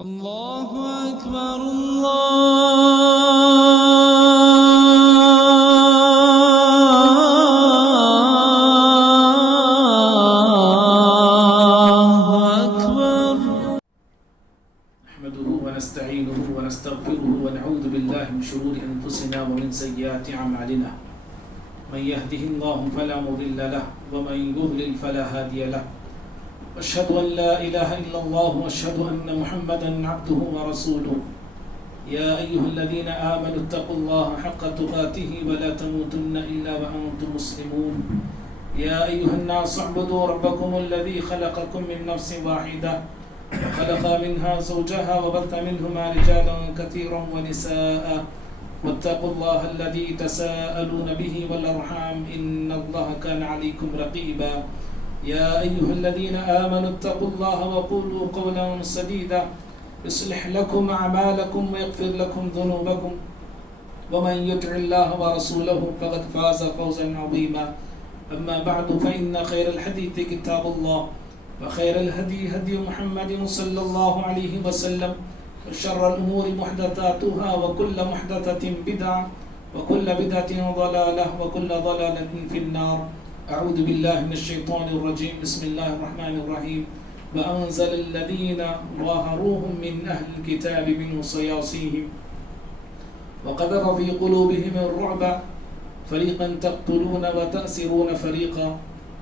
اللہ اکبر اللہ اکبر نحمده ونستعينه ونستغفره ونعوذ بالله من شرور أنفسنا ومن سيئات أعمالنا من يهده الله فلا مضل له ومن يضلل فلا هادي له وأشهد أن لا إله إلا الله وأشهد أن محمدا عبده ورسوله يا أيها الذين آمنوا اتقوا الله حق تقاته ولا تموتن إلا وأنتم مسلمون يا أيها الناس اعبدوا ربكم الذي خلقكم من نفس واحدة وخلق منها زوجها وبث منهما رجالا كثيرا ونساء واتقوا الله الذي تساءلون به والأرحام إن الله كان عليكم رقيبا يا أيها الذين آمنوا اتقوا الله وقولوا قولا سديدا يصلح لكم أعمالكم ويغفر لكم ذنوبكم ومن يطع الله ورسوله فقد فاز فوزا عظيما أما بعد فإن خير الحديث كتاب الله وخير الهدي هدي محمد صلى الله عليه وسلم وشر الأمور محدثاتها وكل محدثة بدعة وكل بدعة ضلالة وكل ضلالة في النار أعوذ بالله من الشيطان الرجيم بسم الله الرحمن الرحيم وأنزل الذين ظاهروهم من أهل الكتاب من صياصيهم وقذف في قلوبهم الرعب فريقا تقتلون وتأسرون فريقا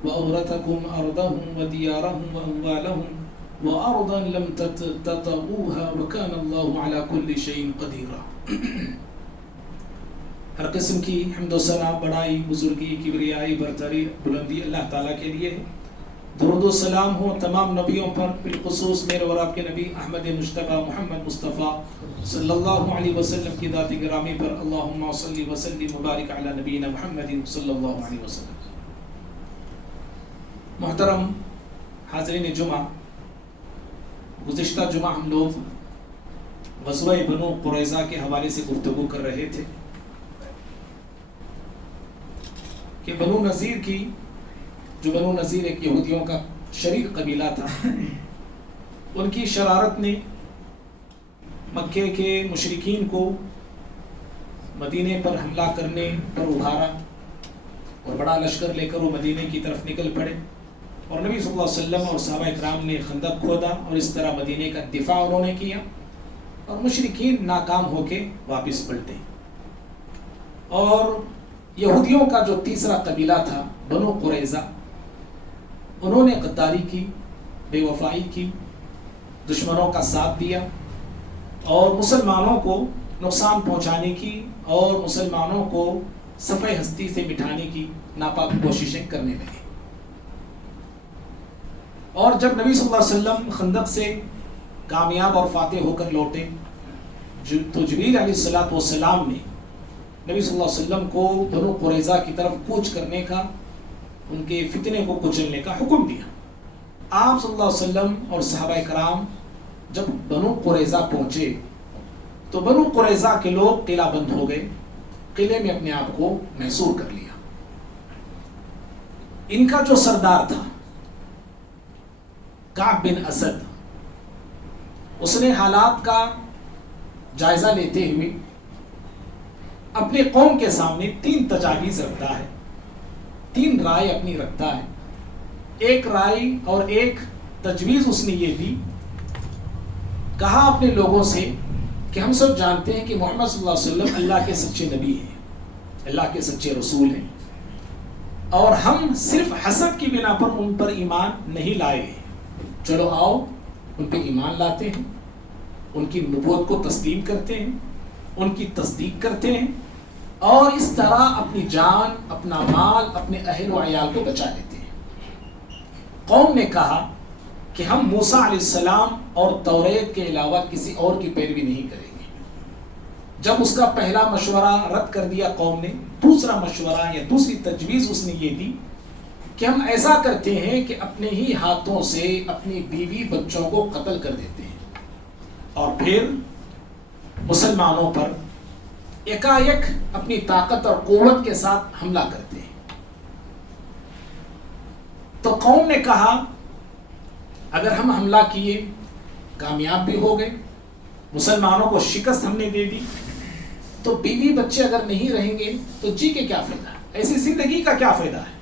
وأورثكم أرضهم وديارهم وأموالهم وأرضا لم تطئوها وكان الله على كل شيء قديرا ہر قسم کی حمد و ثنا بڑائی بزرگی کبریائی برتری بلندی اللہ تعالیٰ کے لیے ہے۔ درود و سلام ہو تمام نبیوں پر، بالخصوص میرے اور آپ کے نبی احمد مجتبیٰ محمد مصطفیٰ صلی اللہ علیہ وسلم کی ذات گرامی پر۔ اللہم صلی وسلم مبارک علی نبینا محمد صلی اللہ علیہ وسلم۔ محترم حاضرین جمعہ، گزشتہ جمعہ ہم لوگ غزوہ بنو قریظہ کے حوالے سے گفتگو کر رہے تھے کہ بنو نذیر کی، جو بنو نذیر ایک یہودیوں کا شریک قبیلہ تھا، ان کی شرارت نے مکے کے مشرکین کو مدینے پر حملہ کرنے پر ابھارا اور بڑا لشکر لے کر وہ مدینے کی طرف نکل پڑے، اور نبی صلی اللہ علیہ وسلم اور صحابہ اکرام نے خندق کھودا اور اس طرح مدینے کا دفاع انہوں نے کیا، اور مشرکین ناکام ہو کے واپس پلٹے۔ اور یہودیوں کا جو تیسرا قبیلہ تھا بنو قریظہ، انہوں نے غداری کی، بے وفائی کی، دشمنوں کا ساتھ دیا اور مسلمانوں کو نقصان پہنچانے کی اور مسلمانوں کو صفحہ ہستی سے مٹھانے کی ناپاک کوششیں کرنے لگے۔ اور جب نبی صلی اللہ علیہ وسلم خندق سے کامیاب اور فاتح ہو کر لوٹے تو جبریل علیہ السلام نے نبی صلی اللہ علیہ وسلم کو بنو قریظہ کی طرف کوچ کرنے کا، ان کے فتنے کو کچلنے کا حکم دیا۔ آپ صلی اللہ علیہ وسلم اور صحابہ کرام جب بنو قریظہ پہنچے تو بنو قریظہ کے لوگ قلعہ بند ہو گئے، قلعے میں اپنے آپ کو محصور کر لیا۔ ان کا جو سردار تھا کعب بن اسد، اس نے حالات کا جائزہ لیتے ہوئے اپنے قوم کے سامنے 3 تجاویز رکھتا ہے، 3 رائے اپنی رکھتا ہے۔ ایک رائے اور ایک تجویز اس نے یہ دی، کہا اپنے لوگوں سے کہ ہم سب جانتے ہیں کہ محمد صلی اللہ علیہ وسلم اللہ کے سچے نبی ہیں، اللہ کے سچے رسول ہیں، اور ہم صرف حسد کی بنا پر ان پر ایمان نہیں لائے ہیں۔ چلو آؤ ان پہ ایمان لاتے ہیں، ان کی نبوت کو تسلیم کرتے ہیں، ان کی تصدیق کرتے ہیں، اور اس طرح اپنی جان، اپنا مال، اپنے اہل و عیال کو بچا لیتے ہیں۔ قوم نے کہا کہ ہم موسیٰ علیہ السلام اور توریت کے علاوہ کسی اور کی پیروی نہیں کریں گے۔ جب اس کا پہلا مشورہ رد کر دیا قوم نے، دوسرا مشورہ یا دوسری تجویز اس نے یہ دی کہ ہم ایسا کرتے ہیں کہ اپنے ہی ہاتھوں سے اپنی بیوی بچوں کو قتل کر دیتے ہیں اور پھر مسلمانوں پر ایک اپنی طاقت اور قوت کے ساتھ حملہ کرتے ہیں۔ تو قوم نے کہا اگر ہم حملہ کیے کامیاب بھی ہو گئے، مسلمانوں کو شکست ہم نے دے دی، تو بیوی بچے اگر نہیں رہیں گے تو جی کے کیا فائدہ ہے؟ ایسی زندگی کا کیا فائدہ ہے؟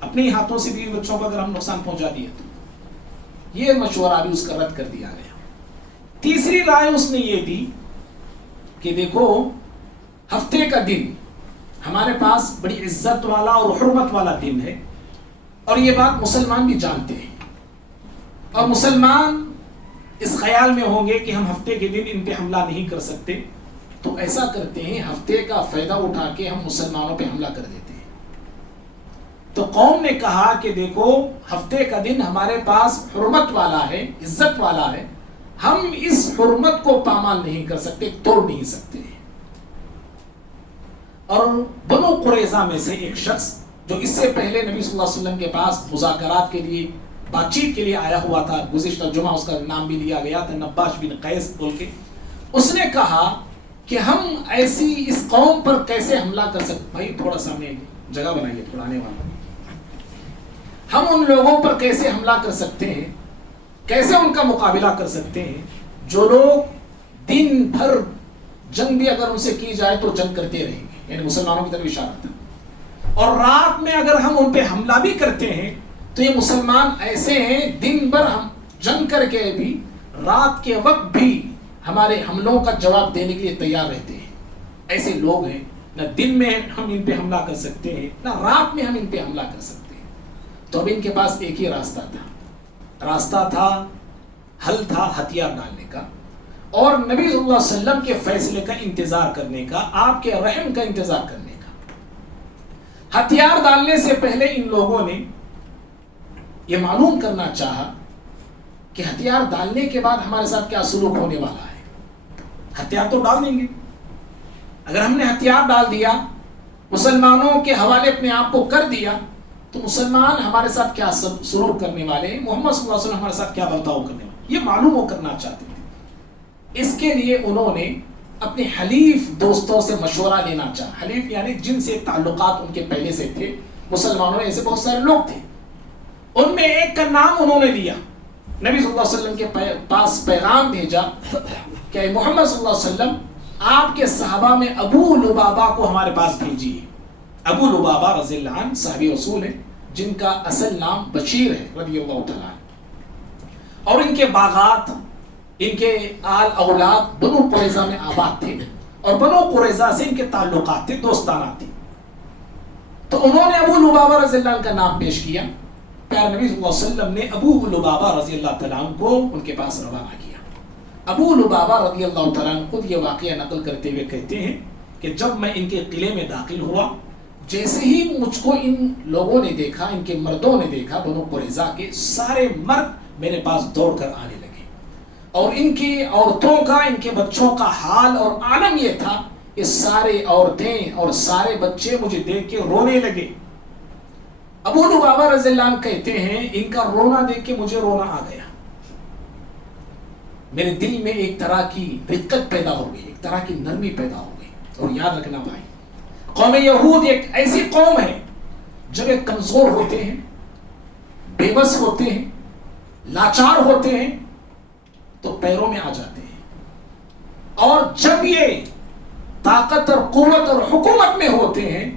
اپنے ہاتھوں سے بیوی بچوں کو اگر ہم نقصان پہنچا دیے تو یہ مشورہ بھی اس کا رد کر دیا گیا۔ تیسری رائے اس نے یہ دی کہ دیکھو ہفتے کا دن ہمارے پاس بڑی عزت والا اور حرمت والا دن ہے، اور یہ بات مسلمان بھی جانتے ہیں، اور مسلمان اس خیال میں ہوں گے کہ ہم ہفتے کے دن ان پہ حملہ نہیں کر سکتے، تو ایسا کرتے ہیں ہفتے کا فائدہ اٹھا کے ہم مسلمانوں پہ حملہ کر دیتے ہیں۔ تو قوم نے کہا کہ دیکھو ہفتے کا دن ہمارے پاس حرمت والا ہے، عزت والا ہے، ہم اس حرمت کو پامال نہیں کر سکتے، توڑ نہیں سکتے۔ اور بنو قریظہ میں سے ایک شخص جو اس سے پہلے نبی صلی اللہ علیہ وسلم کے پاس مذاکرات کے لیے، بات چیت کے لیے آیا ہوا تھا، گزشتہ جمعہ اس کا نام بھی لیا گیا تھا، نباش بن قیس بول کے، اس نے کہا کہ ہم ایسی اس قوم پر کیسے حملہ کر سکتے، بھائی تھوڑا سامنے جگہ بنائیے، تھوڑا آنے والا، ہم ان لوگوں پر کیسے حملہ کر سکتے ہیں، کیسے ان کا مقابلہ کر سکتے ہیں جو لوگ دن بھر جنگ بھی اگر ان سے کی جائے تو جنگ کرتے رہیں گے، یعنی مسلمانوں کی طرف اشارہ تھا، اور رات میں اگر ہم ان پہ حملہ بھی کرتے ہیں تو یہ مسلمان ایسے ہیں دن بھر ہم جنگ کر کے بھی رات کے وقت بھی ہمارے حملوں کا جواب دینے کے لیے تیار رہتے ہیں، ایسے لوگ ہیں، نہ دن میں ہم ان پہ حملہ کر سکتے ہیں نہ رات میں ہم ان پہ حملہ کر سکتے ہیں۔ تو اب ان کے پاس ایک ہی راستہ تھا، حل تھا ہتھیار ڈالنے کا، اور نبی صلی اللہ علیہ وسلم کے فیصلے کا انتظار کرنے کا، آپ کے رحم کا انتظار کرنے کا۔ ہتھیار ڈالنے سے پہلے ان لوگوں نے یہ معلوم کرنا چاہا کہ ہتھیار ڈالنے کے بعد ہمارے ساتھ کیا سلوک ہونے والا ہے۔ ہتھیار تو ڈال دیں گے، اگر ہم نے ہتھیار ڈال دیا، مسلمانوں کے حوالے اپنے آپ کو کر دیا، تو مسلمان ہمارے ساتھ کیا سلوک کرنے والے ہیں، محمد صلی اللہ علیہ وسلم ہمارے ساتھ کیا برتاؤ کرنے والے، یہ معلوم ہو کرنا چاہتے تھے۔ اس کے لیے انہوں نے اپنے حلیف دوستوں سے مشورہ لینا چاہا، حلیف یعنی جن سے تعلقات ان کے پہلے سے تھے، مسلمانوں میں ایسے بہت سارے لوگ تھے، ان میں ایک کا نام انہوں نے لیا، نبی صلی اللہ علیہ وسلم کے پاس پیغام بھیجا کہ محمد صلی اللہ علیہ وسلم آپ کے صحابہ میں ابو لبابہ کو ہمارے پاس بھیجیے۔ ابو لبابہ رضی اللہ عنہ صحابی رسول ہیں جن کا اصل نام بشیر ہے رضی اللہ تعالیٰ عنہ، اور ان کے باغات، ان کے آل اولاد بنو قریظہ میں آباد تھے، اور بنو قریظہ سے ان کے تعلقات تھے، دوستانہ تھے۔ تو انہوں نے ابو لبابہ رضی اللہ عنہ کا نام پیش کیا، پیارے نبی صلی اللہ علیہ وسلم نے ابو لبابہ رضی اللہ تعالیٰ عنہ کو ان کے پاس روانہ کیا۔ ابو لبابہ رضی اللہ تعالیٰ عنہ خود یہ واقعہ نقل کرتے ہوئے کہتے ہیں کہ جب میں ان کے قلعے میں داخل ہوا، جیسے ہی مجھ کو ان لوگوں نے دیکھا، ان کے مردوں نے دیکھا، بنو قریظہ کے سارے مرد میرے پاس دوڑ کر آنے لگے، اور ان کی عورتوں کا، ان کے بچوں کا حال اور عالم یہ تھا کہ سارے عورتیں اور سارے بچے مجھے دیکھ کے رونے لگے۔ ابو لبابہ رضی اللہ عنہ کہتے ہیں ان کا رونا دیکھ کے مجھے رونا آ گیا، میرے دل میں ایک طرح کی رقت پیدا ہو گئی، ایک طرح کی نرمی پیدا ہو گئی۔ اور یاد رکھنا بھائی، قوم یہود ایک ایسی قوم ہے جب یہ کمزور ہوتے ہیں، بے بس ہوتے ہیں، لاچار ہوتے ہیں تو پیروں میں آ جاتے ہیں، اور جب یہ طاقت اور قوت اور حکومت میں ہوتے ہیں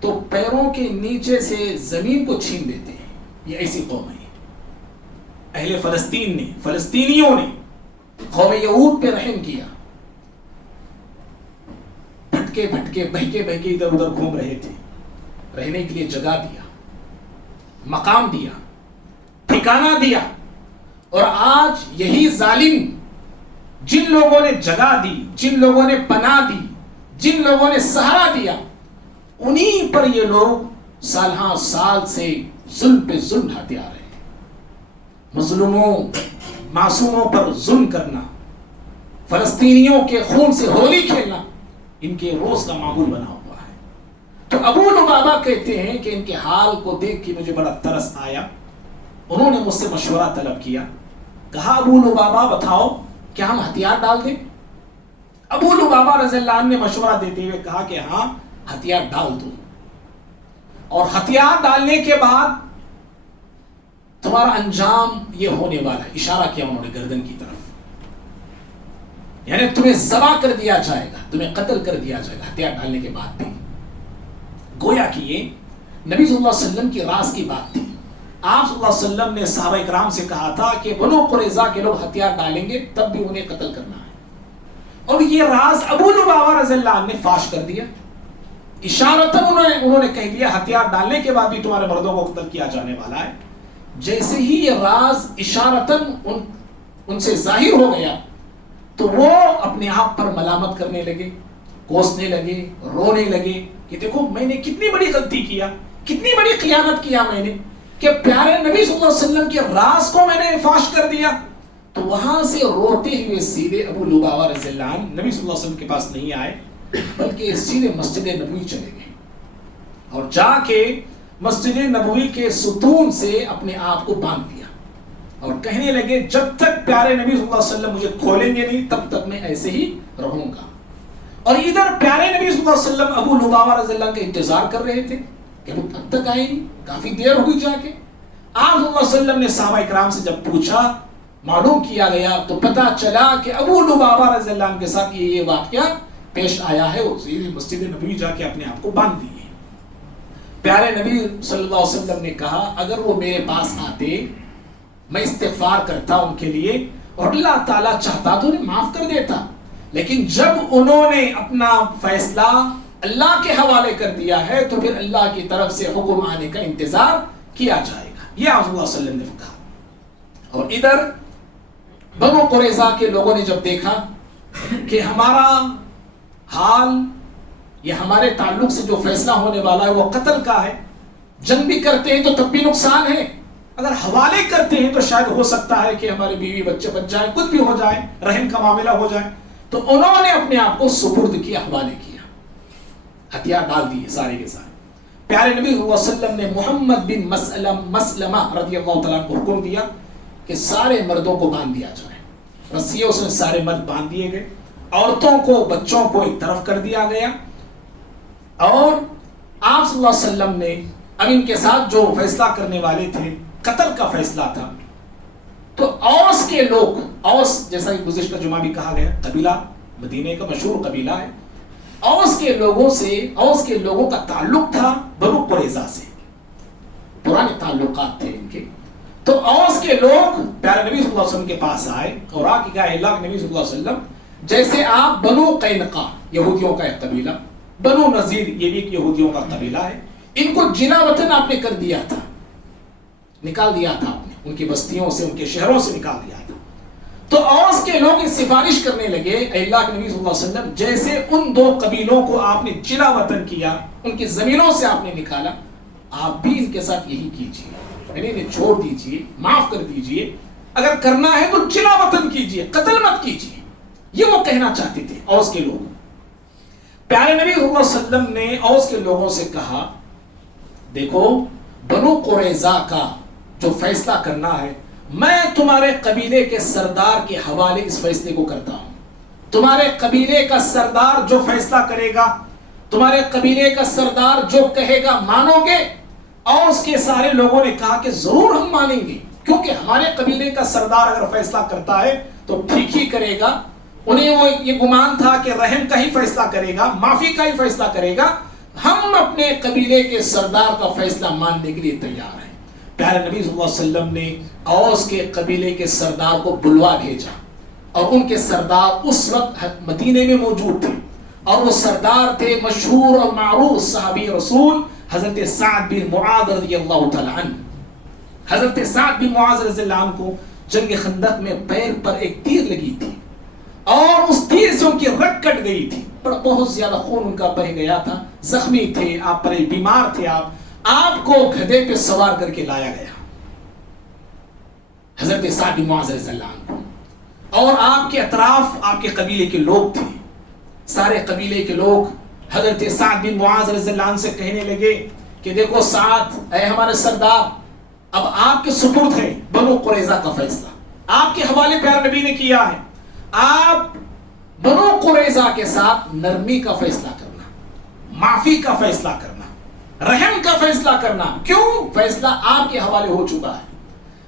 تو پیروں کے نیچے سے زمین کو چھین لیتے ہیں۔ یہ ایسی قوم ہے۔ اہل فلسطین نے، فلسطینیوں نے قوم یہود پہ رحم کیا، بھٹکے بہکے ادھر ادھر گھوم رہے تھے، رہنے کے لیے جگہ دیا، مقام دیا، ٹھکانہ دیا، اور آج یہی ظالم جن لوگوں نے جگہ دی، جن لوگوں نے پناہ دی، جن لوگوں نے سہارا دیا، انہی پر یہ لوگ سال ہاں سال سے ظلم پہ ظلم ڈھاتے آ رہے ہیں۔ مظلوموں، معصوموں پر ظلم کرنا، فلسطینیوں کے خون سے ہولی کھیلنا ان کے روز کا معمول بنا ہوا ہے۔ تو ابو لبابہ کہتے ہیں کہ ان کے حال کو دیکھ کے مجھے بڑا ترس آیا، انہوں نے مجھ سے مشورہ طلب کیا، کہا ابو لبابہ بتاؤ کیا ہم ہتھیار ڈال دیں؟ ابو لبابہ رضی اللہ عنہ نے مشورہ دیتے ہوئے کہا کہ ہاں ہتھیار ڈال دو، اور ہتھیار ڈالنے کے بعد تمہارا انجام یہ ہونے والا ہے۔ اشارہ کیا انہوں نے گردن کی طرف، یعنی تمہیں ذبح کر دیا جائے گا، تمہیں قتل کر دیا جائے گا ہتھیار ڈالنے کے بعد بھی۔ گویا کہ یہ نبی صلی اللہ علیہ وسلم کی راز کی بات تھی۔ آپ صلی اللہ علیہ وسلم نے صحابہ اکرام سے کہا تھا کہ بنو قریظہ کے لوگ ہتھیار ڈالیں گے تب بھی انہیں قتل کرنا ہے، اور یہ راز ابو لبابہ رضی اللہ عنہ نے فاش کر دیا۔ اشارتاً انہوں نے کہہ دیا ہتھیار ڈالنے کے بعد بھی تمہارے مردوں کو قتل کیا جانے والا ہے۔ جیسے ہی یہ راز اشارتاً ان سے ظاہر ہو گیا تو وہ اپنے آپ پر ملامت کرنے لگے، کوسنے لگے، رونے لگے کہ دیکھو میں نے کتنی بڑی غلطی کیا، کتنی بڑی خیانت کیا میں نے کہ پیارے نبی صلی اللہ علیہ وسلم کے راز کو میں نے فاش کر دیا۔ تو وہاں سے روتے ہوئے سیدھے ابو لبابہ رضی اللہ عنہ نبی صلی اللہ علیہ وسلم کے پاس نہیں آئے، بلکہ سیدھے مسجد نبوی چلے گئے اور جا کے مسجد نبوی کے ستون سے اپنے آپ کو باندھ دیا اور کہنے لگے جب تک پیارے نبی صلی اللہ علیہ وسلم مجھے کھولیں گے نہیں تب تک میں ایسے ہی رہوں گا۔ اور ادھر پیارے نبی صلی اللہ علیہ وسلم ابو لبابہ رضی اللہ عنہ کا انتظار کر رہے تھے کہ وہ اب تک آئے نہیں، کافی دیر ہوئی جا کے۔ آپ صلی اللہ علیہ وسلم نے صحابہ اکرام سے جب پوچھا، معلوم کیا گیا تو پتہ چلا کہ ابو لبابہ رضی اللہ عنہ کے ساتھ یہ واقعہ پیش آیا ہے، وہ مسجد نبوی جا کے اپنے آپ کو باندھ دیے۔ پیارے نبی صلی اللہ علیہ وسلم نے کہا اگر وہ میرے پاس آتے میں استغفار کرتا ان کے لیے اور اللہ تعالیٰ چاہتا تو انہیں معاف کر دیتا، لیکن جب انہوں نے اپنا فیصلہ اللہ کے حوالے کر دیا ہے تو پھر اللہ کی طرف سے حکم آنے کا انتظار کیا جائے گا، یہ آپ صلی اللہ علیہ وسلم نے کہا۔ اور ادھر بنو قریظہ کے لوگوں نے جب دیکھا کہ ہمارا حال یہ ہمارے تعلق سے جو فیصلہ ہونے والا ہے وہ قتل کا ہے، جنگ بھی کرتے ہیں تو تب بھی نقصان ہے، اگر حوالے کرتے ہیں تو شاید ہو سکتا ہے کہ ہمارے بیوی بچے بچ جائیں، کچھ بھی ہو جائے، رحم کا معاملہ ہو جائے، تو انہوں نے اپنے آپ کو سپرد کیا، حوالے کیا، ہتھیار ڈال دیے سارے کے سارے۔ پیارے نبی صلی اللہ علیہ وسلم نے محمد بن مسلمہ رضی اللہ تعالیٰ کو حکم دیا کہ سارے مردوں کو باندھ دیا جائے، رسیوں سے سارے مرد باندھ دیے گئے، عورتوں کو بچوں کو ایک طرف کر دیا گیا، اور آپ صلی اللہ علیہ وسلم نے اب ان کے ساتھ جو فیصلہ کرنے والے تھے قتل کا فیصلہ تھا، تو اوس کے لوگ، اوس جیسا کہ گزشتہ جمعہ بھی کہا گیا قبیلہ مدینے کا مشہور قبیلہ ہے، اوس کے لوگوں سے، اوس کے لوگوں کا تعلق تھا بنو قریظہ سے، پرانے تعلقات تھے ان کے۔ تو اوس کے لوگ پیارے نبی صلی اللہ علیہ وسلم کے پاس آئے اور آ کے کہا اللہ کے نبی صلی اللہ علیہ وسلم جیسے آپ بنو قینقاع یہودیوں کا ایک قبیلہ، بنو نذیر یہ بھی ایک یہودیوں کا قبیلہ ہے، ان کو جلا وطن آپ نے کر دیا تھا، نکال دیا تھا آپ نے، ان کی بستیوں سے ان کے شہروں سے نکال دیا تھا۔ تو اوس کے لوگ اس سفارش کرنے لگے اے اللہ کے نبی صلی اللہ علیہ وسلم جیسے ان دو قبیلوں کو آپ نے جلا وطن کیا، ان کی زمینوں سے آپ نے نکالا، آپ بھی ان کے ساتھ یہی کیجیے، یعنی انہیں چھوڑ دیجیے، معاف کر دیجیے، اگر کرنا ہے تو جلا وطن کیجیے، قتل مت کیجیے، یہ وہ کہنا چاہتے تھے اوس کے لوگ۔ پیارے نبی صلی اللہ علیہ وسلم نے اوس کے لوگوں سے کہا دیکھو بنو قریظہ کا جو فیصلہ کرنا ہے میں تمہارے قبیلے کے سردار کے حوالے اس فیصلے کو کرتا ہوں، تمہارے قبیلے کا سردار جو فیصلہ کرے گا، تمہارے قبیلے کا سردار جو کہے گا مانو گے؟ اوس کے سارے لوگوں نے کہا کہ ضرور ہم مانیں گے، کیونکہ ہمارے قبیلے کا سردار اگر فیصلہ کرتا ہے تو ٹھیک ہی کرے گا، انہیں وہ یہ گمان تھا کہ رحم کا ہی فیصلہ کرے گا، معافی کا ہی فیصلہ کرے گا، ہم اپنے قبیلے کے سردار کا فیصلہ ماننے کے لیے تیار ہیں۔ پیارے نبی صلی اللہ علیہ وسلم نے اوس کے قبیلے کے سردار کو بلوا بھیجا، اور ان کے سردار اس وقت مدینے میں موجود تھے، اور وہ سردار تھے مشہور اور معروف صحابی رسول حضرت سعد بن معاذ رضی اللہ تعالی عنہ۔ حضرت سعد بن معاذ رضی اللہ عنہ کو جنگ خندق میں پیر پر ایک تیر لگی تھی، اور اس تیر سے ان کی رگ کٹ گئی تھی، بہت زیادہ خون ان کا بہہ گیا تھا، زخمی تھے آپ، پر بیمار تھے آپ کو گدھے پہ سوار کر کے لایا گیا حضرت سعد بن معاذ رضی اللہ عنہ، اور آپ کے اطراف آپ کے قبیلے کے لوگ تھے، سارے قبیلے کے لوگ حضرت سعد بن معاذ رضی اللہ عنہ سے کہنے لگے کہ دیکھو سعد اے ہمارے سردار، اب آپ کے سپرد ہے بنو قریظہ کا فیصلہ، آپ کے حوالے پیارے نبی نے کیا ہے، آپ بنو قریظہ کے ساتھ نرمی کا فیصلہ کرنا، معافی کا فیصلہ کرنا، رحم کا فیصلہ کرنا، کیوں؟ فیصلہ آپ کے حوالے ہو چکا ہے۔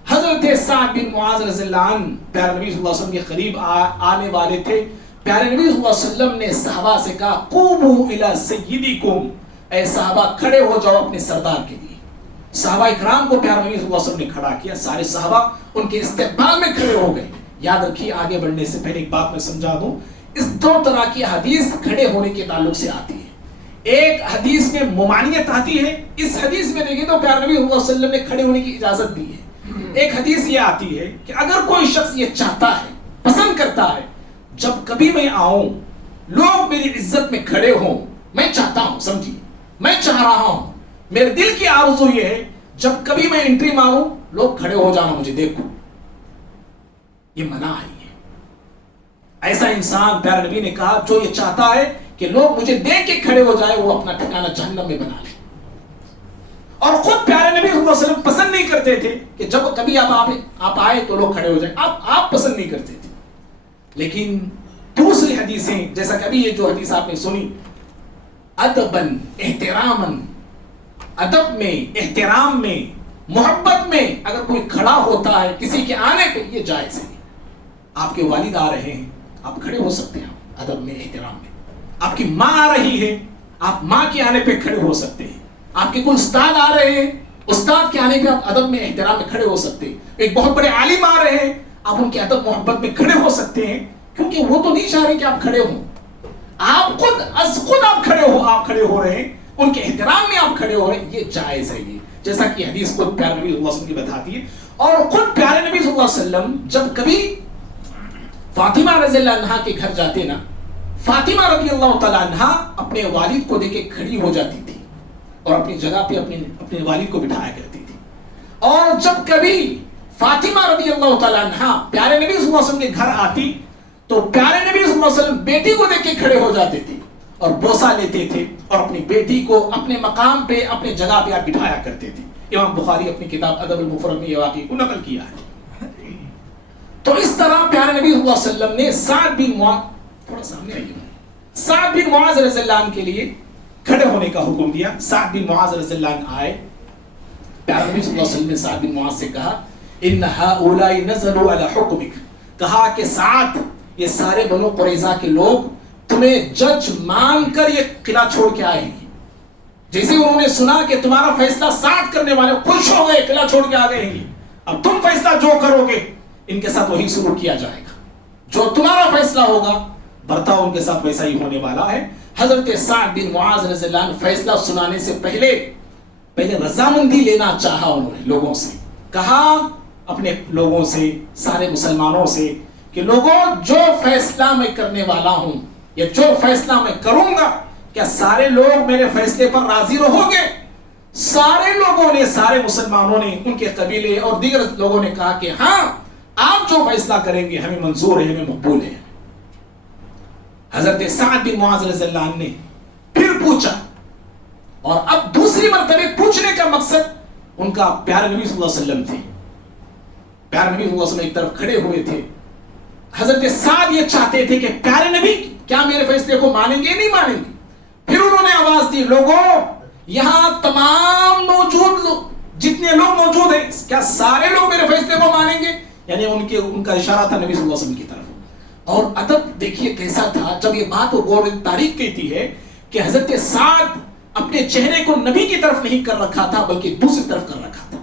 حضرت سعد بن معاذ رضی اللہ عنہ پیارے نبی صلی اللہ علیہ وسلم کے قریب آنے والے تھے، پیارے نبی صلی اللہ علیہ وسلم نے صحابہ سے کہا قوموا الی سیدکم، اے صحابہ کھڑے ہو جاؤ اپنے سردار کے لیے۔ صحابہ اکرام کو پیارے نبی صلی اللہ علیہ وسلم نے کھڑا کیا، سارے صحابہ ان کے استقبال میں کھڑے ہو گئے۔ یاد رکھیے آگے بڑھنے سے پہلے ایک بات میں سمجھا دوں، اس دو طرح کی حدیث کھڑے ہونے کے تعلق سے آتی ہے۔ ایک حدیث میں ممانعت آتی ہے، اس حدیث میں دیکھیں تو پیارے نبی صلی اللہ علیہ وسلم نے کھڑے ہونے کی اجازت دی ہے۔ ایک حدیث یہ آتی ہے کہ اگر کوئی شخص یہ چاہتا ہے، پسند کرتا ہے، جب کبھی میں آؤں لوگ میری عزت میں کھڑے ہوں، میں چاہتا ہوں، سمجھیے میں چاہ رہا ہوں، میرے دل کی آرزو یہ ہے جب کبھی میں انٹری ماروں لوگ کھڑے ہو جانا مجھے دیکھو، یہ منع ہے۔ ایسا انسان پیارے نبی نے کہا جو یہ چاہتا ہے کہ لوگ مجھے دیکھ کے کھڑے ہو جائے، وہ اپنا ٹھکانہ جہنم میں بنا لے۔ اور خود پیارے نبی صلی اللہ علیہ وسلم پسند نہیں کرتے تھے کہ جب کبھی آپ آئے تو لوگ کھڑے ہو جائیں، آپ پسند نہیں کرتے تھے۔ لیکن دوسری حدیثیں جیسا کہ ابھی یہ جو حدیث آپ نے سنی، ادباً احتراماً، ادب میں، احترام میں، محبت میں اگر کوئی کھڑا ہوتا ہے کسی کے آنے پہ، یہ جائز ہے۔ آپ کے والد آ رہے ہیں، آپ کھڑے ہو سکتے ہیں ادب میں، احترام میں۔ آپ کی ماں آ رہی ہے، آپ ماں کے آنے پہ کھڑے ہو سکتے ہیں۔ آپ کے کوئی استاد آ رہے ہیں، استاد کے آنے پہ آپ ادب میں، احترام میں کھڑے ہو سکتے ہیں۔ ایک بہت بڑے عالم آ رہے ہیں، آپ ان کے ادب محبت میں کھڑے ہو سکتے ہیں، کیونکہ وہ تو نہیں چاہ رہے کہ آپ کھڑے ہوں، آپ خود آپ کھڑے ہو رہے ہیں، ان کے احترام میں آپ کھڑے ہو رہے ہیں، یہ جائز ہے۔ یہ جیسا کہ حدیث خود پیارے نبی صلی اللہ علیہ وسلم کی بتاتی ہے۔ اور خود پیارے نبی صلی اللہ علیہ وسلم جب کبھی فاطمہ رضی اللہ عنہا کے گھر جاتے نا، فاطمہ رضی اللہ تعالیٰ عنہا اپنے والد کو دیکھ کے کھڑی ہو جاتی تھی اور اپنی جگہ پہ اپنے والد کو بٹھایا کرتی تھی۔ اور جب کبھی فاطمہ رضی اللہ تعالیٰ عنہا پیارے نبی صلی اللہ علیہ وسلم کے گھر آتی تو پیارے نبی صلی اللہ علیہ وسلم بیٹی کو دیکھ کے کھڑے ہو جاتے تھے اور بوسہ لیتے تھے اور اپنی بیٹی کو اپنے مقام پہ، اپنے جگہ پہ بٹھایا کرتے تھے۔ امام بخاری اپنی کتاب ادب المفرد میں یہ واقعے کو نقل کیا ہے۔ تو اس طرح پیارے نبی صلی اللہ علیہ وسلم نے سعد بن معاذ، تھوڑا سامنے آئیے، سعد بن معاذ رضی اللہ عنہ کے لیے کھڑے ہونے کا حکم دیا۔ سعد بن معاذ رضی اللہ عنہ آئے، پیارے نبی صلی اللہ علیہ وسلم نے سعد بن معاذ سے کہا ان هؤلاء نزلوا على حکمک، کہا کہ سعد یہ سارے بنو قریظہ کے لوگ تمہیں جج مان کر یہ قلعہ چھوڑ کے آئے ہیں۔ جیسے انہوں نے سنا کہ تمہارا فیصلہ سعد کرنے والے خوش ہو گئے، قلعہ چھوڑ کے آ گئے ہیں، اب تم فیصلہ جو کرو گے ان کے ساتھ وہی سلوک کیا جائے گا، جو تمہارا فیصلہ ہوگا برتاؤ ان کے ساتھ ویسا ہی ہونے والا ہے۔ حضرت سعد بن معاذ رضی اللہ عنہ فیصلہ سنانے سے پہلے رضامندی لینا چاہا، انہوں نے لوگوں سے کہا، اپنے لوگوں سے، سارے مسلمانوں سے کہ لوگوں جو فیصلہ میں کرنے والا ہوں یا جو فیصلہ میں کروں گا، کیا سارے لوگ میرے فیصلے پر راضی رہو گے؟ سارے لوگوں نے، سارے مسلمانوں نے، ان کے قبیلے اور دیگر لوگوں نے کہا کہ ہاں آپ جو فیصلہ کریں گے ہمیں منظور ہے، ہمیں مقبول ہے۔ حضرت سعد بن معاذ رضی اللہ عنہ نے پھر پوچھا، اور اب دوسری مرتبہ پوچھنے کا مقصد ان کا پیارے نبی صلی اللہ علیہ وسلم تھے۔ پیارے نبی صلی اللہ علیہ وسلم ایک طرف کھڑے ہوئے تھے، حضرت سعد یہ چاہتے تھے کہ پیارے نبی کیا میرے فیصلے کو مانیں گے نہیں مانیں گے؟ پھر انہوں نے آواز دی، لوگوں یہاں تمام موجود جتنے لوگ موجود ہیں کیا سارے لوگ میرے فیصلے کو مانیں گے؟ یعنی ان کا اشارہ تھا نبی صلی اللہ علیہ وسلم کی طرف۔ اور ادب دیکھیے کیسا تھا، جب یہ بات غور تاریخ کہتی ہے کہ حضرت سعد اپنے چہرے کو نبی کی طرف نہیں کر رکھا تھا بلکہ دوسری طرف کر رکھا تھا۔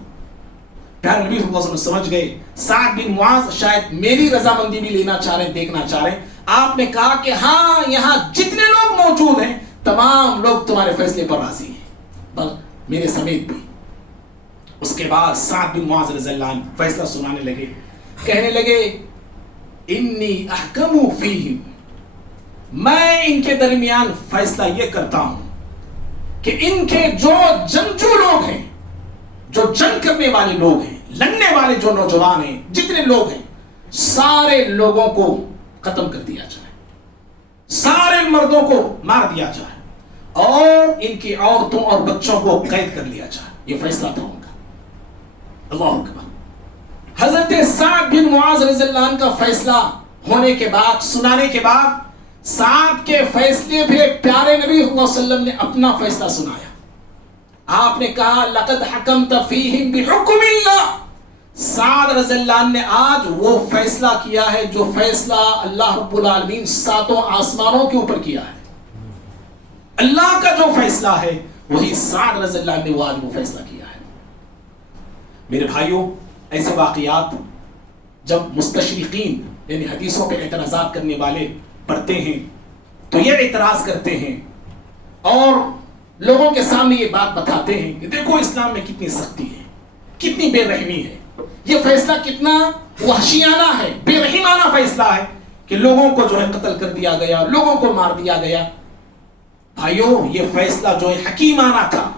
پیارے نبی صلی اللہ علیہ وسلم سمجھ گئے سعد بن معاذ شاید میری رضامندی بھی لینا چاہ رہے ہیں، دیکھنا چاہ رہے ہیں۔ آپ نے کہا کہ ہاں یہاں جتنے لوگ موجود ہیں تمام لوگ تمہارے فیصلے پر راضی ہیں، بل میرے سمیت بھی۔ اس کے بعد سعد بن معاذ رضی اللہ عنہ فیصلہ سنانے لگے، کہنے لگے انی احکم فیہم، میں ان کے درمیان فیصلہ یہ کرتا ہوں کہ ان کے جو جنگجو لوگ ہیں، جو جنگ کرنے والے لوگ ہیں، لڑنے والے جو نوجوان ہیں، جتنے لوگ ہیں، سارے لوگوں کو ختم کر دیا جائے، سارے مردوں کو مار دیا جائے اور ان کی عورتوں اور بچوں کو قید کر لیا جائے۔ یہ فیصلہ تھا ان کا۔ اللہ اکبر۔ حضرت سعد بن معاذ رضی اللہ عنہ کا فیصلہ ہونے کے بعد، سنانے کے بعد، سعد کے فیصلے پہ پیارے نبی صلی اللہ علیہ وسلم نے اپنا فیصلہ سنایا۔ آپ نے کہا لقد حکمت فیہم بحکم اللہ، سعد رضی اللہ عنہ نے آج وہ فیصلہ کیا ہے جو فیصلہ اللہ رب العالمین ساتوں آسمانوں کے اوپر کیا ہے. اللہ کا جو فیصلہ ہے وہی سعد رضی اللہ عنہ نے آج وہ فیصلہ کیا ہے. میرے بھائیوں، ایسے واقعات جب مستشرقین یعنی حدیثوں پہ اعتراضات کرنے والے پڑھتے ہیں تو یہ اعتراض کرتے ہیں اور لوگوں کے سامنے یہ بات بتاتے ہیں کہ دیکھو اسلام میں کتنی سختی ہے، کتنی بے رحمی ہے، یہ فیصلہ کتنا وحشیانہ ہے، بے رحمانہ فیصلہ ہے کہ لوگوں کو جو ہے قتل کر دیا گیا، لوگوں کو مار دیا گیا. بھائیوں، یہ فیصلہ جو ہے حکیمانہ تھا،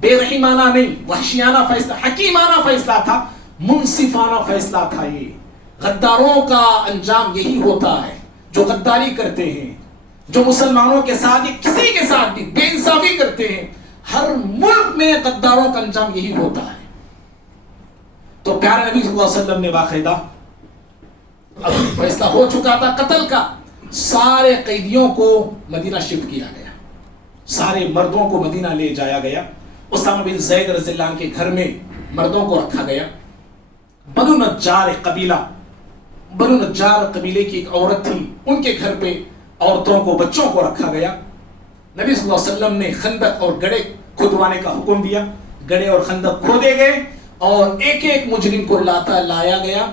بے رحمانہ نہیں، وحشیانہ فیصلہ، حکیمانہ فیصلہ تھا، منصفانہ فیصلہ تھا. یہ غداروں کا انجام یہی ہوتا ہے، جو غداری کرتے ہیں، جو مسلمانوں کے ساتھ یا کسی کے ساتھ بھی بے انصافی کرتے ہیں. ہر ملک میں غداروں کا انجام یہی ہوتا ہے. تو پیارے نبی صلی اللہ علیہ وسلم نے باقاعدہ اب فیصلہ ہو چکا تھا قتل کا، سارے قیدیوں کو مدینہ شفٹ کیا گیا، سارے مردوں کو مدینہ لے جایا گیا. اسامہ بن زید رضی اللہ عنہ کے گھر میں مردوں کو رکھا گیا. بنو نجار قبیلے کی ایک عورت تھی، ان کے گھر پہ عورتوں کو، بچوں کو رکھا گیا. نبی صلی اللہ علیہ وسلم نے خندق اور گڑھے کھودوانے کا حکم دیا. گڑھے اور خندق کھودے گئے اور ایک ایک مجرم کو لایا گیا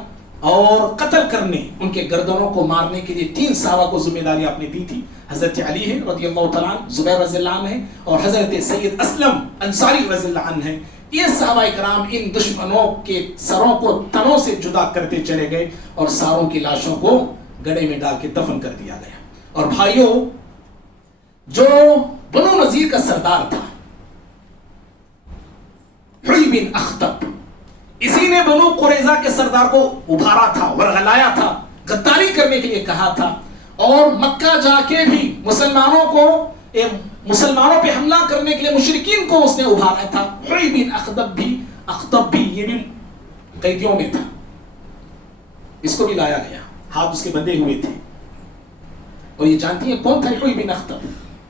اور قتل کرنے، ان کے گردنوں کو مارنے کے لیے 3 صحابہ کو ذمہ داری آپ نے دی تھی. حضرت علی ہے رضی اللہ تعالیٰ عنہ، زبیر رضی اللہ عنہ ہے، اور حضرت سید اسلم انصاری رضی اللہ عنہ ہے. یہ صحابہ اکرام ان دشمنوں کے سروں کو تنوں سے جدا کرتے چلے گئے اور ساروں کی لاشوں کو گڑھے میں ڈال کے دفن کر دیا گیا. اور بھائیوں، جو بنو نذیر کا سردار تھا حوی بن اخطب، اسی نے بنو قریظہ کے سردار کو ابھارا تھا، ورغلایا تھا، غداری کرنے کے لیے کہا تھا، اور مکہ جا کے بھی مسلمانوں پہ حملہ کرنے کے لیے مشرکین کو اس نے ابھارا تھا. حوی بن اخطب بھی یہ بھی قیدیوں میں تھا. اس کو بھی لایا گیا، ہاتھ اس کے بندے ہوئے تھے. اور یہ جانتی ہیں کون تھا حوی بن اخطب؟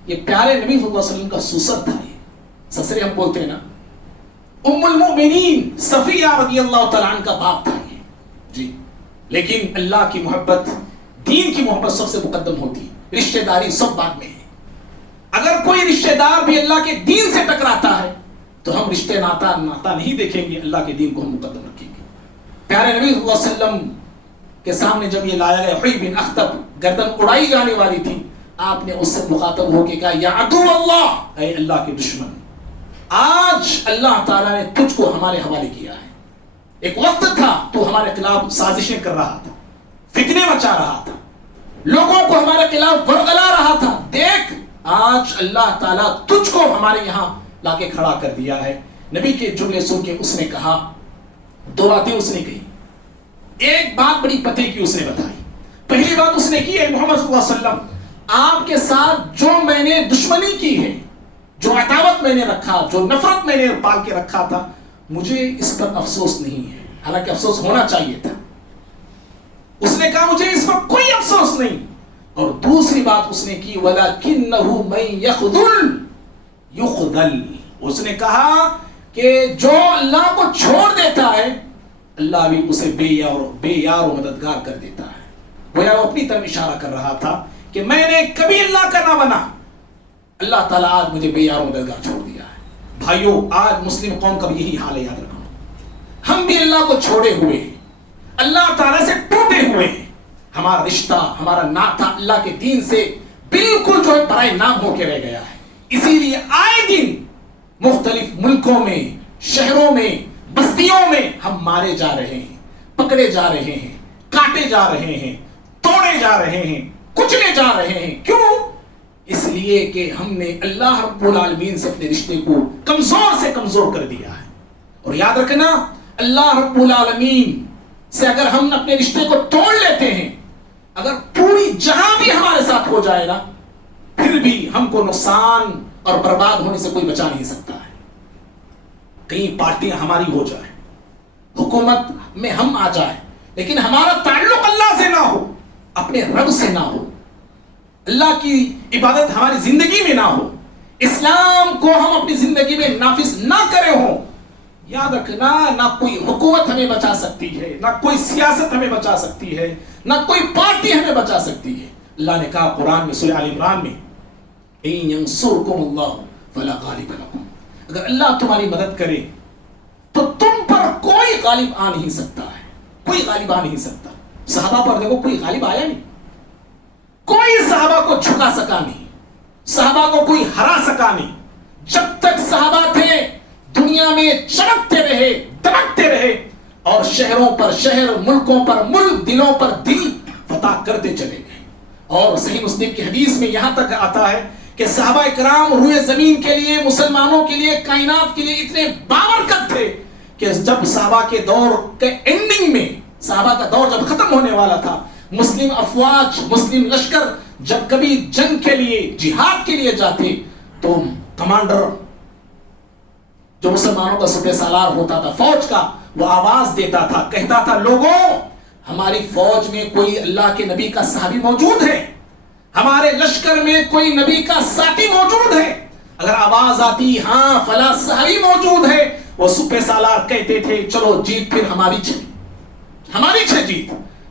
یہ پیارے نبی صلی اللہ علیہ وسلم کا سسر تھا. یہ سسرے ہم بولتے ہیں نا، ام المؤمنین صفیہ رضی اللہ تعالیٰ عنہ کا باپ تھا یہ جی. لیکن اللہ کی محبت، دین کی محبت سب سے مقدم ہوتی ہے، رشتہ داری سب بعد میں ہے. اگر کوئی رشتہ دار بھی اللہ کے دین سے ٹکراتا ہے تو ہم رشتہ ناتا نہیں دیکھیں گے، اللہ کے دین کو ہم مقدم رکھیں گے. پیارے نبی صلی اللہ علیہ وسلم کے سامنے جب یہ لایا گیا، حوی بن اخطب، گردن اڑائی جانے والی تھی، آپ نے اس سے مخاطب ہو کے کہا یا عدو اللہ، اے اللہ کے دشمن، آج اللہ تعالیٰ نے تجھ کو ہمارے حوالے کیا ہے. ایک وقت تھا تو ہمارے خلاف سازشیں کر رہا تھا، فتنے مچا رہا تھا، لوگوں کو ہمارے خلاف ورغلا رہا تھا. دیکھ آج اللہ تعالیٰ تجھ کو ہمارے یہاں لا کے کھڑا کر دیا ہے. نبی کے جملے سن کے اس نے کہا، 2 باتیں اس نے کہی. ایک بات بڑی پتے کی اس نے بتائی. پہلی بات اس نے کی، اے محمد صلی اللہ علیہ وسلم، آپ کے ساتھ جو میں نے دشمنی کی ہے، جو عداوت میں نے رکھا، جو نفرت میں نے پال کے رکھا تھا، مجھے اس پر افسوس نہیں ہے، حالانکہ افسوس ہونا چاہیے تھا. اس نے کہا مجھے اس پر کوئی افسوس نہیں. اور دوسری بات اس نے کی، وَلَكِنَّهُ مَن يَخْذُلْ يُخْذَلْ. اس نے کہا کہ جو اللہ کو چھوڑ دیتا ہے اللہ بھی اسے بے یار و مددگار کر دیتا ہے. وہ اپنی طرف اشارہ کر رہا تھا کہ میں نے کبھی اللہ کا نہ بنا، اللہ تعالیٰ آج مجھے بے یار و مددگار چھوڑ دیا ہے. بھائیوں، آج مسلم قوم کا بھی یہی حال ہے، یاد رکھو. ہم بھی اللہ کو چھوڑے ہوئے ہیں، اللہ تعالیٰ سے ٹوٹے ہوئے ہیں. ہمارا رشتہ، ہمارا ناطہ اللہ کے دین سے بالکل جو ہے پرائے نام ہو کے رہ گیا ہے. اسی لیے آئے دن مختلف ملکوں میں، شہروں میں، بستیوں میں ہم مارے جا رہے ہیں، پکڑے جا رہے ہیں، کاٹے جا رہے ہیں، توڑے جا رہے ہیں، کچلے جا رہے ہیں. کیوں؟ اس لیے کہ ہم نے اللہ رب العالمین سے اپنے رشتے کو کمزور سے کمزور کر دیا ہے. اور یاد رکھنا، اللہ رب العالمین سے اگر ہم اپنے رشتے کو توڑ لیتے ہیں، اگر پوری جہاں بھی ہمارے ساتھ ہو جائے گا، پھر بھی ہم کو نقصان اور برباد ہونے سے کوئی بچا نہیں سکتا ہے. کئی پارٹیاں ہماری ہو جائیں، حکومت میں ہم آ جائیں، لیکن ہمارا تعلق اللہ سے نہ ہو، اپنے رب سے نہ ہو، اللہ کی عبادت ہماری زندگی میں نہ ہو، اسلام کو ہم اپنی زندگی میں نافذ نہ کرے ہوں، یاد رکھنا نہ کوئی حکومت ہمیں بچا سکتی ہے، نہ کوئی سیاست ہمیں بچا سکتی ہے، نہ کوئی پارٹی ہمیں بچا سکتی ہے۔ اللہ نے کہا قرآن میں سورہ آل عمران میں ان ینصرکم اللہ فلا غالب لکم، اگر اللہ تمہاری مدد کرے تو تم پر کوئی غالب آ نہیں سکتا ہے، کوئی غالب آ نہیں سکتا۔ صحابہ پر دیکھو کوئی غالب آیا نہیں، کوئی صحابہ کو جھکا سکا نہیں، صحابہ کو کوئی ہرا سکا نہیں۔ جب تک صحابہ تھے دنیا میں چمکتے رہے، دمکتے رہے، اور شہروں پر شہر، ملکوں پر ملک، دلوں پر دل فتح کرتے چلے گئے۔ اور صحیح مسلم کی حدیث میں یہاں تک آتا ہے کہ صحابہ اکرام روئے زمین کے لیے، مسلمانوں کے لیے، کائنات کے لیے اتنے بابرکت تھے کہ جب صحابہ کے دور کے اینڈنگ میں، صحابہ کا دور جب ختم ہونے والا تھا، مسلم افواج، مسلم لشکر جب کبھی جنگ کے لیے، جہاد کے لیے جاتے تو کمانڈر جو مسلمانوں کا سپہ سالار ہوتا تھا فوج کا، وہ آواز دیتا تھا، کہتا تھا لوگوں ہماری فوج میں کوئی اللہ کے نبی کا صحابی موجود ہے، ہمارے لشکر میں کوئی نبی کا ساتھی موجود ہے۔ اگر آواز آتی ہاں فلاں صحابی موجود ہے، وہ سپہ سالار کہتے تھے چلو جیت پھر ہماری جیت،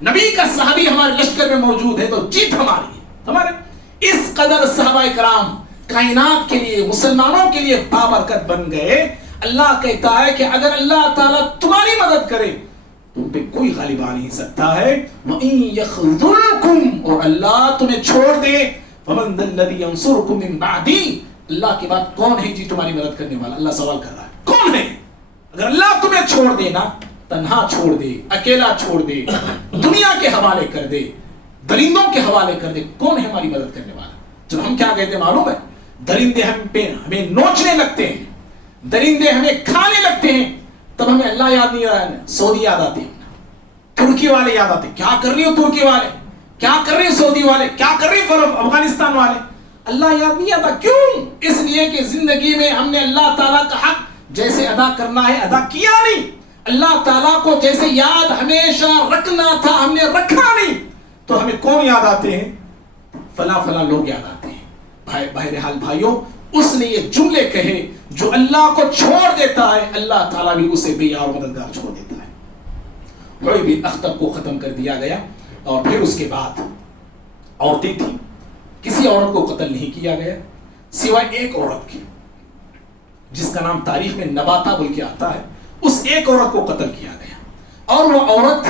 نبی کا صحابی ہمارے لشکر میں موجود ہے تو جیت ہماری ہے۔ ہمارے اس قدر صحابہ کرام کائنات کے لیے، مسلمانوں کے لیے بابرکت بن گئے۔ اللہ کہتا ہے کہ اگر اللہ تعالیٰ تمہاری مدد کرے تم پہ کوئی غالب آ نہیں سکتا ہے۔ وَإِن يَخْذُلْكُمْ، اور اللہ تمہیں چھوڑ دے، فَمَنْ ذَا الَّذِي يَنْصُرُكُمْ مِنْ بَعْدِي، اللہ کے بعد کون ہے جی تمہاری مدد کرنے والا؟ اللہ سوال کر رہا ہے کون ہے؟ اگر اللہ تمہیں چھوڑ دے نا، تنہا چھوڑ دے، اکیلا چھوڑ دے، دنیا کے حوالے کر دے، درندوں کے حوالے کر دے، کون ہے ہماری مدد کرنے والا؟ جب ہم کیا کہتے ہیں معلوم ہے؟ درندے ہمیں نوچنے لگتے ہیں، درندے ہمیں کھانے لگتے ہیں، تب ہمیں اللہ یاد نہیں آتا، سعودی یاد آتی ہے، ترکی والے یاد آتے، کیا کر رہی ہو ترکی والے، کیا کر رہے سعودی والے، کیا کر رہے افغانستان والے، اللہ یاد نہیں آتا۔ کیوں؟ اس لیے کہ زندگی میں ہم نے اللہ تعالیٰ کا حق جیسے ادا کرنا ہے ادا کیا نہیں، اللہ تعالیٰ کو جیسے یاد ہمیشہ رکھنا تھا ہم نے رکھا نہیں، تو ہمیں کون یاد آتے ہیں؟ فلاں لوگ یاد آتے ہیں۔ بہرحال بھائیوں، اس نے یہ جملے کہے جو اللہ کو چھوڑ دیتا ہے اللہ تعالیٰ بھی اسے بے یار مددگار چھوڑ دیتا ہے۔ حوی بن اخطب کو ختم کر دیا گیا، اور پھر اس کے بعد عورتیں تھیں، کسی عورت کو قتل نہیں کیا گیا سوائے ایک عورت کے، جس کا نام تاریخ میں نباتہ بول کے آتا ہے، اس ایک عورت کو قتل کیا گیا۔ اور وہ عورت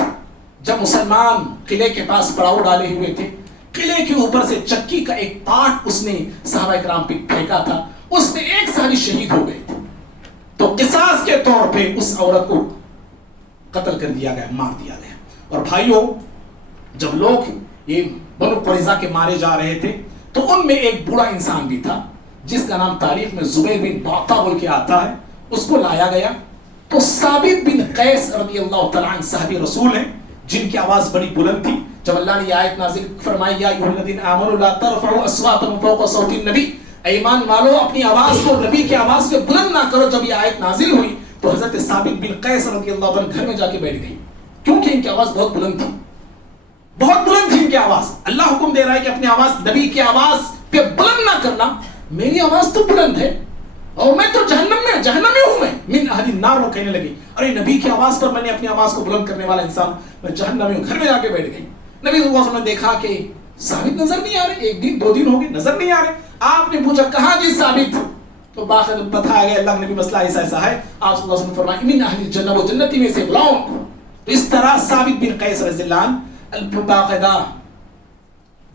جب مسلمان قلعے کے پاس پڑاؤ ڈالے ہوئے تھے، قلعے کے اوپر سے چکی کا ایک پارٹ اس نے صحابہ کرام پہ پھینکا تھا، اس میں ایک صحابی شہید ہو گئے تھے، تو قصاص کے طور پہ اس عورت کو قتل کر دیا گیا، مار دیا گیا۔ اور بھائیوں، جب لوگ یہ بنو قریظہ کے مارے جا رہے تھے تو ان میں ایک بوڑھا انسان بھی تھا جس کا نام تاریخ میں زبیر بن باطا بول کے آتا ہے، اس کو لایا گیا تو ثابت بن قیس رضی اللہ تعالیٰ عنہ صحابی رسول ہیں جن کی آواز بڑی بلند تھی۔ جب اللہ نے یہ آیت نازل فرمائی یا ایھا الذین آمنوا لا ترفعوا اصواتکم فوق صوت النبی، ایمان والو اپنی آواز کو نبی کی آواز سے بلند نہ کرو، جب یہ آیت نازل ہوئی تو حضرت ثابت بن قیس رضی اللہ عنہ گھر میں جا کے بیٹھ گئی، کیونکہ ان کی آواز بہت بلند تھی، بہت بلند تھی ان کی آواز۔ اللہ حکم دے رہا ہے کہ اپنی آواز نبی کی آواز پہ بلند نہ کرنا، میری آواز تو بلند ہے اور میں تو جہنمی ہوں، میں من اہل النار، وہ کہنے لگی ارے نبی کی آواز پر میں نے اپنی آواز کو بلند کرنے والا انسان، میں جہنمی ہوں۔ گھر میں جا کے بیٹھ گئی۔ نبی صلی اللہ علیہ وسلم نے دیکھا کہ ثابت نظر نہیں آ رہے، ایک دن دو دن ہو گئے نظر نہیں آ رہے۔ آپ نے پوچھا کہاں جی ثابت؟ تو باخبر بتایا گیا اللہ کے نبی مسئلہ ایسا ہے۔ آپ صلی اللہ علیہ وسلم فرمایا من اہل الجنہ، وہ جنتی میں سے بلاؤ۔ تو اس طرح ثابت بن قیس رضی اللہ عنہ باقاعدہ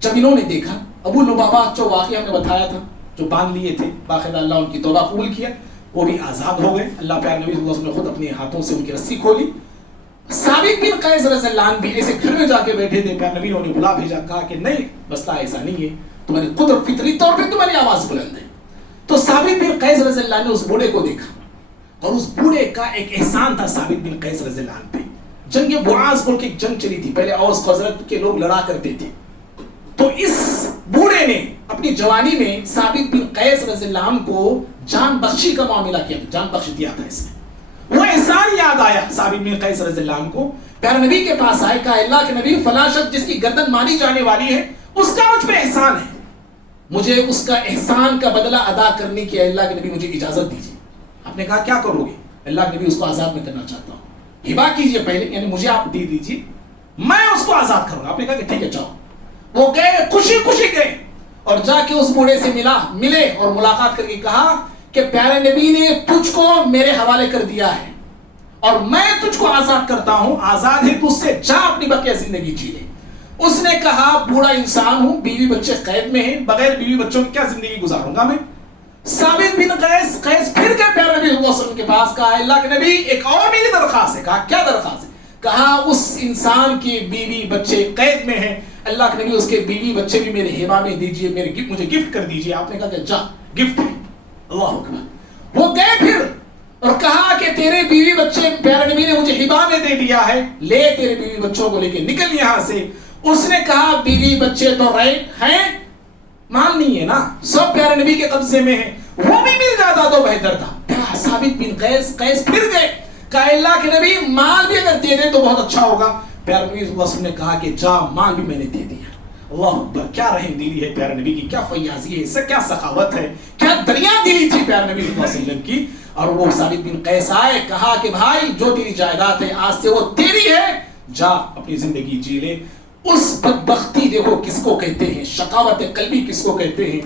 جب انہوں نے دیکھا، ابو لبابہ جو واقعہ ہم نے بتایا تھا جو باندھ لیے تھے، باقاعدہ اللہ ان کی توبہ قبول کیا، وہ بھی آزاد ہو گئے۔ اللہ پیارے نبی صلی اللہ علیہ وسلم نے خود اپنے ہاتھوں سے ان کی رسی کھولی۔ ثابت بن قیس رضی اللہ عنہ بھی ایسے گھر میں جا کے بیٹھے تھے، پیارے نبی نے انہیں بلا بھیجا، کہا کہ نہیں مسئلہ ایسا نہیں ہے، تمہاری قدرت فطری طور پہ تمہاری آواز بلند ہے۔ تو ثابت بن قیس رضی اللہ عنہ نے اس بوڑھے کو دیکھا، اور اس بوڑھے کا ایک احسان تھا ثابت بن قیس رضی اللہ عنہ پہ۔ جنگ بعاث بول کے ایک جنگ چلی تھی، پہلے اوس خزرج کے لوگ لڑا کرتے تھے، تو اس بوڑھے نے اپنی جوانی میں ثابت بن قیس رضی اللہ عنہ کو جان بخشی کا معاملہ کیا تھا، جان بخش دیا تھا۔ اس میں وہ احسان یاد آیا ثابت بن قیس رضی اللہ عنہ کو، پیارے نبی کے پاس آئے، کہا اللہ کے نبی فلاں شخص جس کی گردن ماری جانے والی ہے اس کا مجھ پہ احسان ہے، مجھے اس کا احسان کا بدلہ ادا کرنے کی اللہ کے نبی مجھے اجازت دیجیے۔ آپ نے کہا کیا کرو گے؟ اللہ کے نبی اس کو آزاد میں کرنا چاہتا ہوں، ہبا کیجئے پہلے، یعنی مجھے آپ دے دیجئے، میں اس کو آزاد کروں گا۔ آپ نے کہا کہ ٹھیک ہے جاؤ۔ وہ گئے، خوشی خوشی گئے اور جا کے اس بوڑھے سے ملے اور ملاقات کر کے کہا کہ پیارے نبی نے تجھ کو میرے حوالے کر دیا ہے اور میں تجھ کو آزاد کرتا ہوں، آزاد ہے تو اس سے جا اپنی بقیہ زندگی جی لے۔ اس نے کہا بوڑھا انسان ہوں، بیوی بچے قید میں ہیں، بغیر بیوی بچوں کی کیا زندگی گزاروں گا میں؟ ثابت بن قیس پھر گئے پیارے نبی صلی اللہ علیہ وسلم کے پاس، کہا اللہ کے نبی ایک اور میری درخواست ہے۔ کہا کیا درخواست ہے؟ کہا اس انسان کی بیوی بچے قید میں ہیں، اللہ کے نبی اس کے بیوی بچے بھی میرے ہبہ میں دیجئے، مجھے گفٹ کر دیجئے۔ آپ نے کہا کہ جا گفٹ ہے۔ اللہ اکبر۔ وہ گئے پھر اور کہا کہ تیرے بیوی بچے پیارے نبی نے مجھے ہبہ میں دے دیا ہے، لے تیرے بیوی بچوں کو لے کے نکل یہاں سے۔ اس نے کہا بیوی بچے تو رائٹ ہیں، مال نہیں ہے نا، سب پیارے نبی کے قبضے میں ہیں، وہ بھی مل جاتا تو بہتر تھا۔ کہا ثابت بن قیس پھر گئے، کہا اللہ کے نبی مال بھی اگر دے دیں تو بہت اچھا ہوگا۔ پیارے نبی صلی اللہ علیہ وسلم نے کہا کہ جا مال بھی میں نے دے دیا۔ اللہ اکبر، کیا رحم دلی ہے پیارے نبی کی، کیا فیاضی ہے، اس سے کیا سخاوت ہے، کیا دریا دلی تھی پیارے نبی صلی اللہ علیہ وسلم کی۔ اور وہ ثابت بن قیس آئے، کہا کہ بھائی جو تیری جائیداد ہے آج سے وہ تیری ہے، جا اپنی زندگی جی لے۔ اس بدبختی دیکھو کس کو کہتے ہیں، شقاوت قلبی کس کو کہتے ہیں۔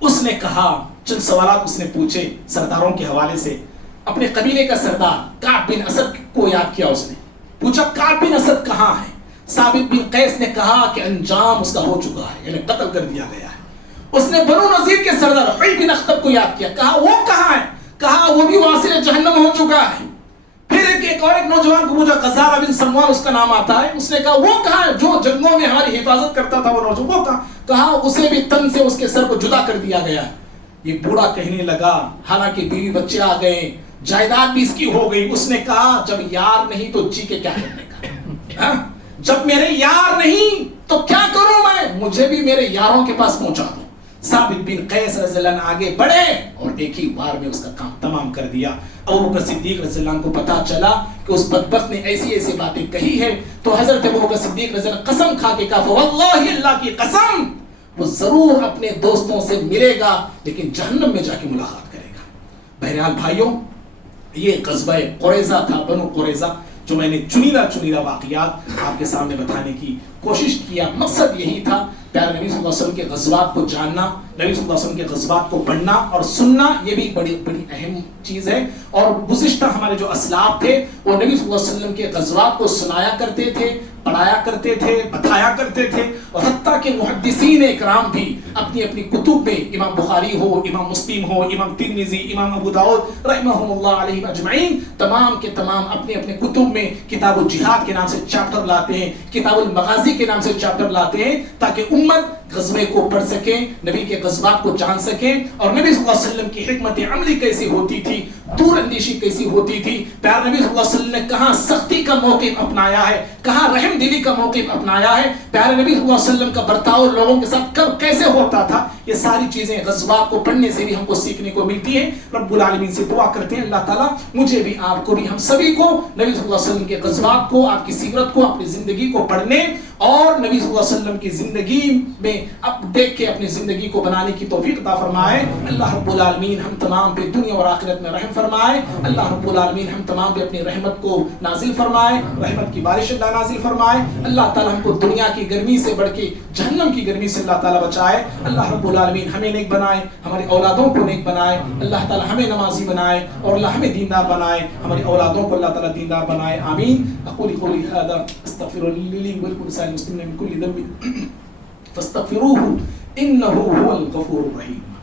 اس نے کہا، چند سوالات اس نے پوچھے سرداروں کے حوالے سے، اپنے قبیلے کا سردار کعب بن اسد کو یاد کیا، اس نے پوچھا کعب بن اسد کہاں ہے؟ ثابت بن قیس نے کہا کہ انجام اس کا ہو چکا ہے، یعنی قتل کر دیا گیا ہے۔ اس نے بنو نذیر کے سردار حی بن اخطب کو یاد کیا، کہا وہ کہاں ہے؟ کہا وہ بھی واصل جہنم ہو چکا ہے۔ پھر ایک نوجوان کو پوچھا، غزالہ بن سموان اس کا نام آتا ہے، اس نے کہا وہ کہاں ہے جو جنگوں میں ہماری حفاظت کرتا تھا وہ نوجوان، وہ کہاں؟ کہا اسے بھی تن سے اس کے سر کو جدا کر دیا گیا ہے۔ یہ بوڑھا کہنے لگا، حالانکہ بیوی بچے آ گئے، جائیداد بھی اس کی ہو گئی۔ اس نے کہا جب یار نہیں تو جی کے کیا کرنے کا، جب میرے یار نہیں تو کیا کروں میں، مجھے بھی میرے یاروں کے پاس پہنچا دو۔ ثابت بن قیس رضی اللہ عنہ آگے بڑھے اور ایک ہی بار میں اس کا کام تمام کر دیا۔ ابوبکر صدیق رضی اللہ عنہ کو پتا چلا کہ اس بدبخت نے ایسی باتیں کہی ہے، تو حضرت ابوبکر صدیق رضی اللہ عنہ قسم کھا کے کہا واللہ اللہ کی قسم وہ ضرور اپنے دوستوں سے ملے گا لیکن جہنم میں جا کے ملاقات کرے گا۔ بہرحال بھائیوں، یہ غزوہ قریظہ تھا، بنو قریظہ، جو میں نے چنیدہ واقعات آپ کے سامنے بتانے کی کوشش کیا۔ مقصد یہی تھا پیارے نبی صلی اللہ علیہ وسلم کے غزوات کو جاننا، نبی صلی اللہ علیہ وسلم کے غزوات کو پڑھنا اور سننا، یہ بھی بڑی اہم چیز ہے۔ اور گزشتہ ہمارے جو اسلاف تھے وہ نبی صلی اللہ علیہ وسلم کے غزوات کو سنایا کرتے تھے، پڑھایا کرتے تھے، بتایا کرتے تھے، اور حتیٰ کہ محدثین اکرام بھی اپنی اپنی کتب میں، امام بخاری ہو، امام مسلم ہو، امام ترمذی، امام ابو داؤد رحمہم اللہ علیہم اجمعین، تمام کے تمام اپنے اپنے کتب میں کتاب الجہاد کے نام سے چیپٹر لاتے ہیں، کتاب المغازی کے نام سے چیپٹر لاتے ہیں، تاکہ امت غزوے کو پڑھ سکیں، نبی کے غزوات کو جان سکیں، اور نبی صلی اللہ علیہ وسلم کی حکمت عملی کیسی ہوتی تھی، دور اندیشی کیسی ہوتی تھی، پیارے نبی صلی اللہ علیہ وسلم نے کہاں سختی کا موقف اپنایا ہے، کہاں رحم دلی کا موقف اپنایا ہے، پیارے نبی صلی اللہ علیہ وسلم کا برتاؤ لوگوں کے ساتھ کب کیسے ہوتا تھا، یہ ساری چیزیں غزوات کو پڑھنے سے بھی ہم کو سیکھنے کو ملتی ہیں۔ رب العالمین سے دعا کرتے ہیں اللہ تعالیٰ مجھے بھی، آپ کو بھی، ہم سبھی کو نبی صلی اللہ علیہ وسلم کے غزوات کو، آپ کی سیرت کو، اپنی زندگی کو پڑھنے اور نبی صلی اللہ علیہ وسلم کی زندگی میں اب دیکھ کے اپنی زندگی کو بنانے کی توفیق عطا فرمائے۔ اللہ رب العالمین ہم تمام پہ دنیا اور آخرت میں رحم فرمائے۔ اللہ رب العالمین ہم تمام پہ اپنی رحمت کو نازل فرمائے، رحمت کی بارش اللہ نازل فرمائے۔ اللہ تعالیٰ ہم کو دنیا کی گرمی سے بڑھ کے جہنم کی گرمی سے اللہ تعالیٰ بچائے۔ اللہ رب العالمین ہمیں نیک بنائے، ہماری اولادوں کو نیک بنائے، اللہ تعالیٰ ہمیں نمازی بنائے اور اللہ ہمیں دیندار بنائے، ہماری اولادوں کو اللہ تعالیٰ دیندار بنائے، آمین۔ اقول قولی ھذا استغفر لی ولکم سائر المسلمین من کل ذنب فاستغفروه انه هو الغفور الرحیم۔